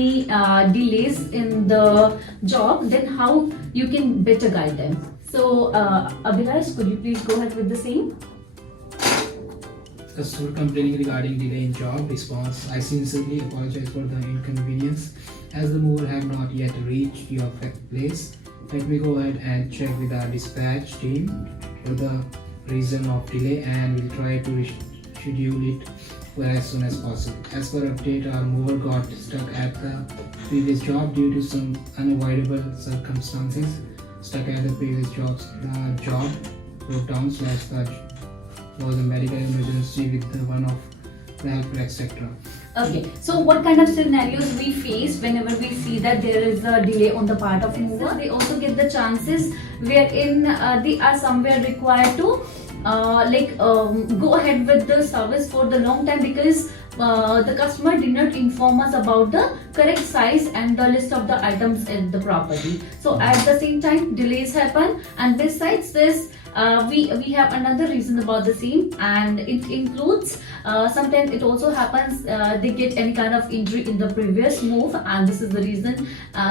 any delays in the job, then how you can better guide them. So Abhilash, could you please go ahead with the same? Customer complaining regarding delay in job response. I sincerely apologize for the inconvenience. As the mover have not yet reached your place, let me go ahead and check with our dispatch team for the reason of delay, and we'll try to reschedule it for as soon as possible. As per update, our mover got stuck at the previous job due to some unavoidable circumstances. Stuck at the previous jobs, the job broke down / was a medical emergency with the one of the helper, etc. Okay, so what kind of scenarios we face whenever we see that there is a delay on the part of mover? They also get the chances wherein they are somewhere required to go ahead with the service for the long time, because the customer did not inform us about the correct size and the list of the items in the property. So at the same time, delays happen, and besides this, we have another reason about the same, and it includes sometimes it also happens they get any kind of injury in the previous move, and this is the reason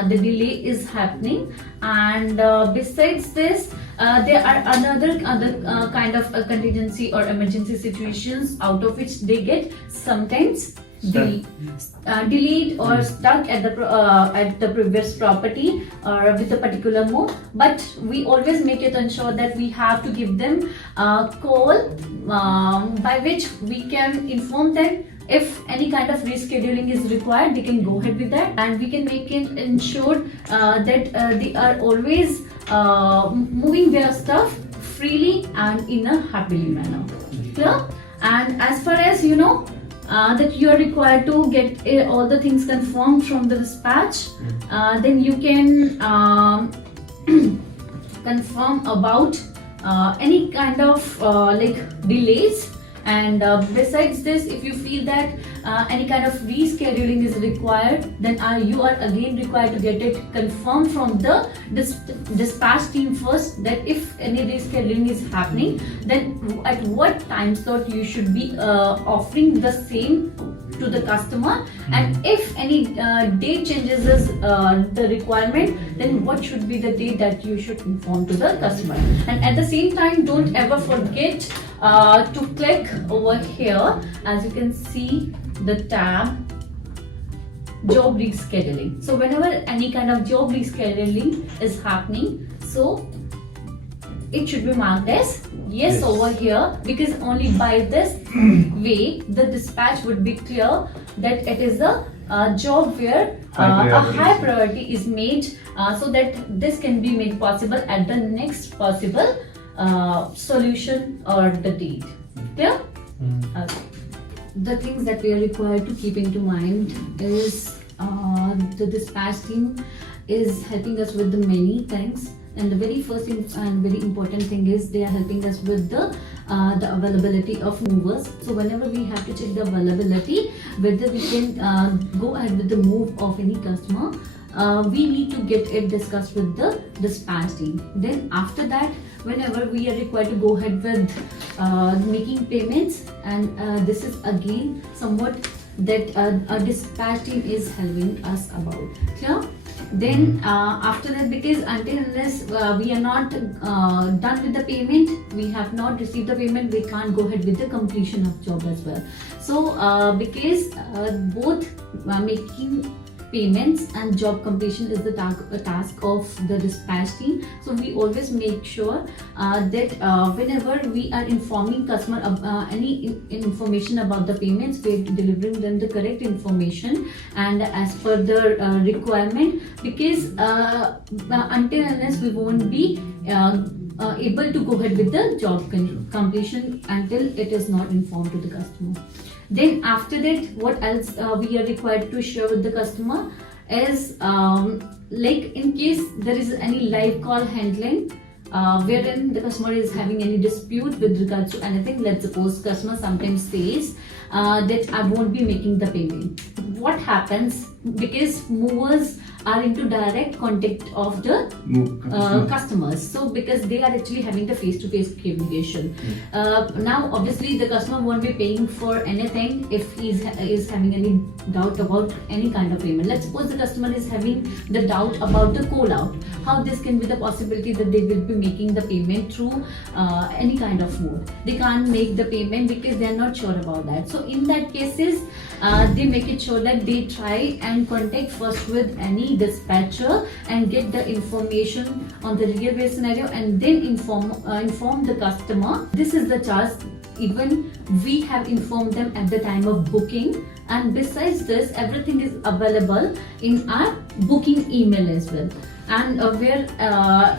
the delay is happening. And besides this, there are other kind of contingency or emergency situations out of which they get sometimes delayed or stuck at the previous property or with a particular move. But we always make it ensure that we have to give them a call by which we can inform them. If any kind of rescheduling is required, they can go ahead with that, and we can make it ensure that they are always moving their stuff freely and in a happily manner. Clear? And as far as you know, that you are required to get all the things confirmed from the dispatch, then you can confirm about any kind of delays. And besides this, if you feel that any kind of rescheduling is required, then you are again required to get it confirmed from the dispatch team first, that if any rescheduling is happening, then at what time slot you should be offering the same to the customer, and if any date changes is the requirement, then what should be the date that you should inform to the customer. And at the same time, don't ever forget to click over here, as you can see the tab job rescheduling. So whenever any kind of job rescheduling is happening, so it should be marked as yes over here, because only by this way the dispatch would be clear that it is a job where a high priority is made, so that this can be made possible at the next possible solution or the date. Clear? Okay. The things that we are required to keep into mind is the dispatch team is helping us with the many things. And the very first and very important thing is they are helping us with the availability of movers. So whenever we have to check the availability, whether we can go ahead with the move of any customer, we need to get it discussed with the dispatch team. Then after that, whenever we are required to go ahead with making payments, and this is again somewhat that a dispatch team is helping us about. Clear? Then after that, because until unless we are not done with the payment, we have not received the payment, we can't go ahead with the completion of job as well. So because both making payments and job completion is the task of the dispatch team, so we always make sure that whenever we are informing customer any information about the payments, we are delivering them the correct information and as per the requirement, because until unless we won't be able to go ahead with the job completion until it is not informed to the customer. Then after that, what else we are required to share with the customer is like in case there is any live call handling wherein the customer is having any dispute with regards to anything. Let's suppose customer sometimes says that I won't be making the payment. What happens, because movers are into direct contact of the customers. So because they are actually having the face-to-face communication. Now obviously the customer won't be paying for anything if he is having any doubt about any kind of payment. Let's suppose the customer is having the doubt about the call out. How this can be the possibility that they will be making the payment through any kind of mode. They can't make the payment because they are not sure about that. So in that cases, they make it sure that they try and contact first with any dispatcher and get the information on the real way scenario, and then inform the customer. This is the charge. Even we have informed them at the time of booking, and besides this, everything is available in our booking email as well. And where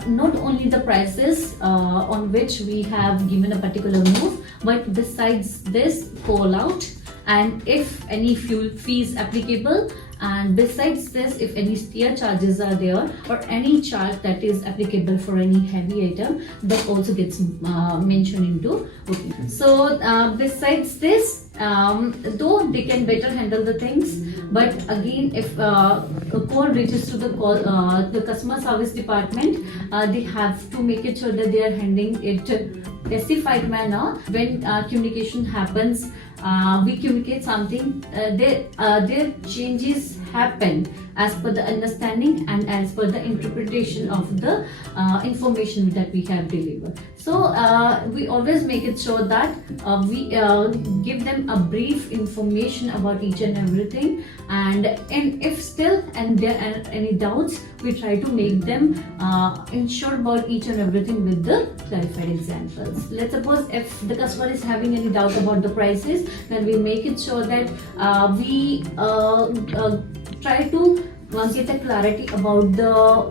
not only the prices on which we have given a particular move, but besides this, call out, and if any fuel fees applicable, and besides this, if any steer charges are there or any charge that is applicable for any heavy item, that also gets mentioned into booking. So besides this, though they can better handle the things, but again, if a call reaches to the customer service department, they have to make it sure that they are handling it specified manner. When communication happens, we communicate something, their changes happen as per the understanding and as per the interpretation of the information that we have delivered. So we always make it sure that we give them a brief information about each and everything, and if still and there are any doubts, we try to make them ensure about each and everything with the clarified examples. Let's suppose if the customer is having any doubt about the prices, then we make it sure that we try to get a clarity about the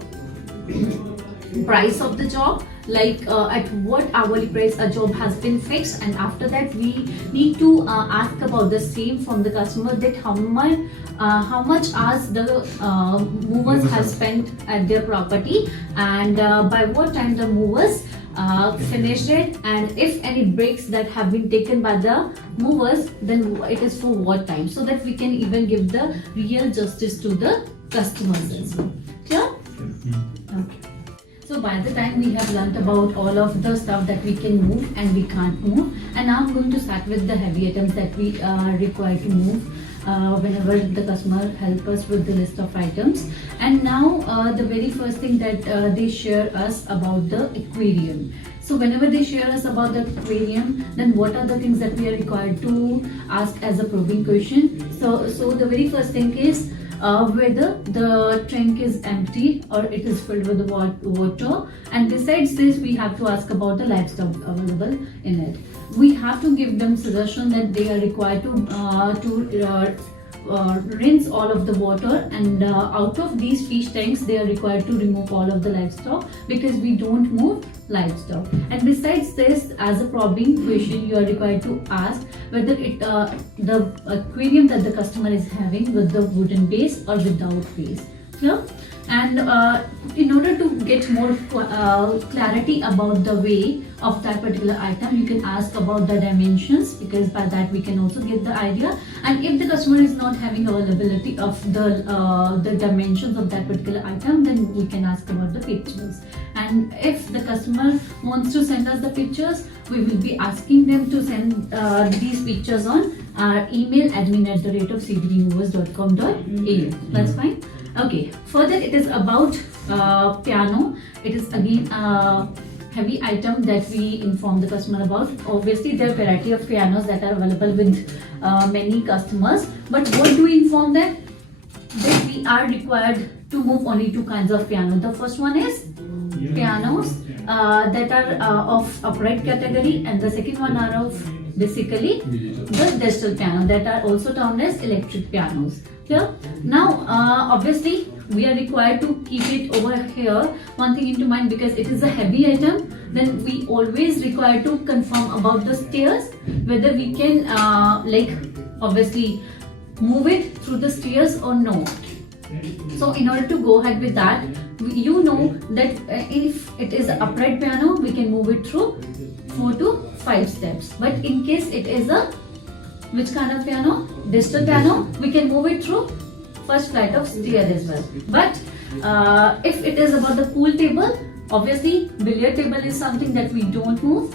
price of the job, like at what hourly price a job has been fixed, and after that we need to ask about the same from the customer, that how much hours the movers have spent at their property, and by what time the movers finished it, and if any breaks that have been taken by the movers, then it is for what time, so that we can even give the real justice to the customers as well. Clear? Okay. So by the time we have learnt about all of the stuff that we can move and we can't move, and now I'm going to start with the heavy items that we are required to move whenever the customer help us with the list of items. And now the very first thing that they share us about the aquarium. So whenever they share us about the aquarium, then what are the things that we are required to ask as a probing question? So the very first thing is whether the tank is empty or it is filled with the water, and besides this we have to ask about the livestock available in it. We have to give them suggestion that they are required to rinse all of the water, and out of these fish tanks they are required to remove all of the livestock, because we don't move livestock. And besides this, as a probing question, you are required to ask whether the aquarium that the customer is having with the wooden base or without base. Clear? And in order to get more clarity about the weight of that particular item, you can ask about the dimensions, because by that we can also get the idea. And if the customer is not having availability of the dimensions of that particular item, then we can ask about the pictures. And if the customer wants to send us the pictures, we will be asking them to send these pictures on our email admin@cbdmovers.com.au. That's fine. Okay, further it is about piano. It is again a heavy item that we inform the customer about. Obviously there are variety of pianos that are available with many customers, but what do we inform them? That we are required to move only two kinds of piano. The first one is pianos that are of upright category, and the second one are of basically the digital piano that are also termed as electric pianos. Clear? Now obviously we are required to keep it over here one thing into mind, because it is a heavy item. Then we always require to confirm about the stairs, whether we can like obviously move it through the stairs or no. So in order to go ahead with that, you know that if it is an upright piano, we can move it through 4 to 5 steps. But in case it is a which kind of piano? Digital piano, we can move it through first flight of stair as well. But if it is about the pool table, obviously billiard table is something that we don't move.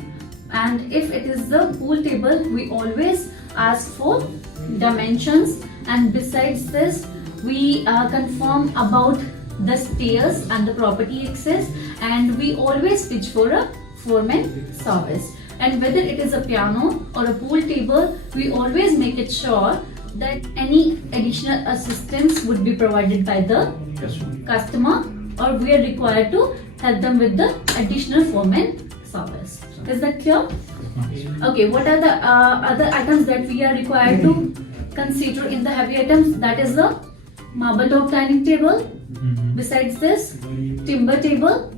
And if it is the pool table, we always ask for dimensions, and besides this we confirm about the stairs and the property access, and we always pitch for a foreman service. And whether it is a piano or a pool table, we always make it sure that any additional assistance would be provided by the customer, or we are required to help them with the additional foreman service. Is that clear? Okay, what are the other items that we are required to consider in the heavy items? That is the marble top dining table. Besides this, timber table,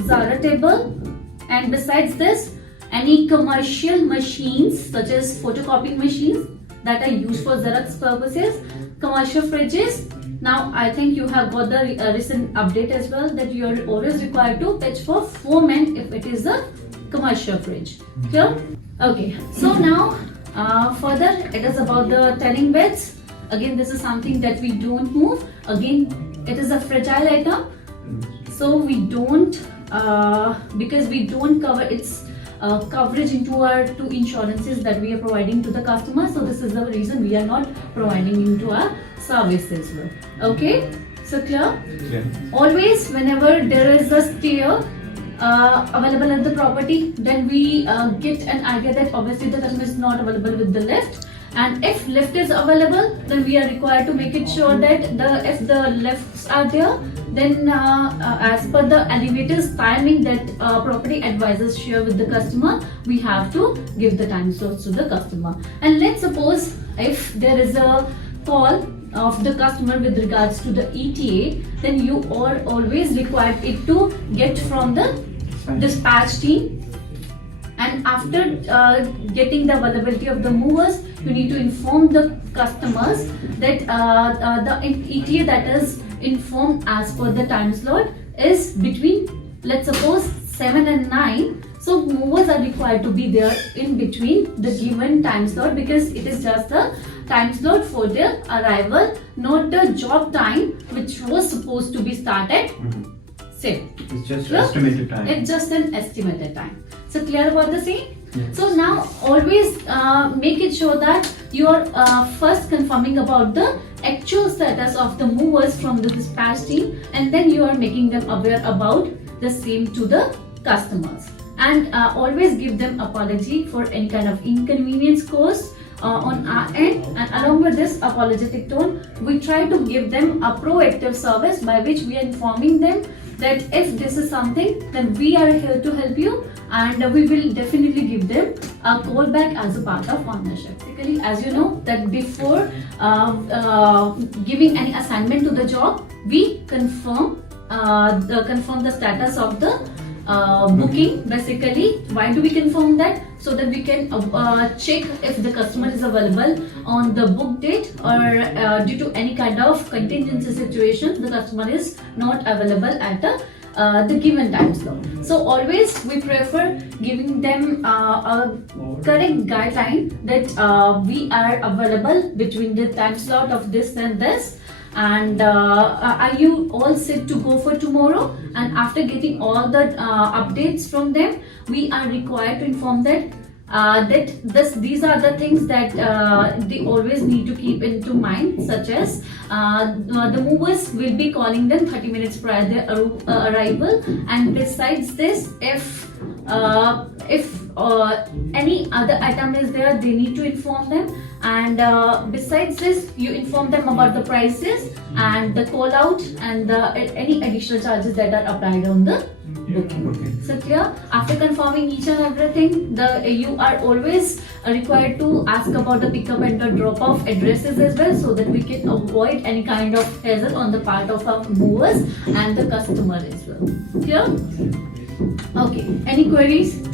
Zara table, and besides this, any commercial machines such as photocopying machines that are used for Xerox purposes, commercial fridges. Now I think you have got the recent update as well that you are always required to pitch for foreman if it is a commercial fridge. Clear? Okay, so now further it is about the tanning beds. Again, this is something that we don't move. Again, it is a fragile item, so we don't because we don't cover its coverage into our two insurances that we are providing to the customer. So this is the reason we are not providing into our service as well. Okay, so clear? Yeah. Always whenever there is a stair available at the property, then we get an idea that obviously the customer is not available with the lift. And if lift is available, then we are required to make it sure that if the lifts are there, then as per the elevator's timing that property advisors share with the customer, we have to give the time slots to the customer. And let's suppose if there is a call of the customer with regards to the ETA, then you are always required it to get from the dispatch team. And after getting the availability of the movers, you need to inform the customers that the ETA that is informed as per the time slot is between, let's suppose, 7 and 9. So movers are required to be there in between the given time slot, because it is just the time slot for their arrival, not the job time which was supposed to be started. Same. It's just estimated time. It's just an estimated time. So clear about the same? Yes. So now always make it sure that you are first confirming about the actual status of the movers from the dispatch team, and then you are making them aware about the same to the customers. And always give them apology for any kind of inconvenience caused on our end. And along with this apologetic tone, we try to give them a proactive service by which we are informing them that if this is something, then we are here to help you, and we will definitely give them a call back as a part of ownership. Basically, as you know, that before giving any assignment to the job, we confirm the status of the booking. Basically, why do we confirm that? So that we can check if the customer is available on the book date, or due to any kind of contingency situation, the customer is not available at the given time slot. So always we prefer giving them a correct guideline that we are available between the time slot of this and this. And are you all set to go for tomorrow? And after getting all the updates from them, we are required to inform that these are the things that they always need to keep into mind, such as the movers will be calling them 30 minutes prior their arrival. And besides this, if any other item is there, they need to inform them. And besides this, you inform them about the prices and the call out and any additional charges that are applied on the booking. So clear? After confirming each and everything, you are always required to ask about the pickup and the drop off addresses as well, so that we can avoid any kind of hassle on the part of our movers and the customer as well. Clear? Okay. Any queries?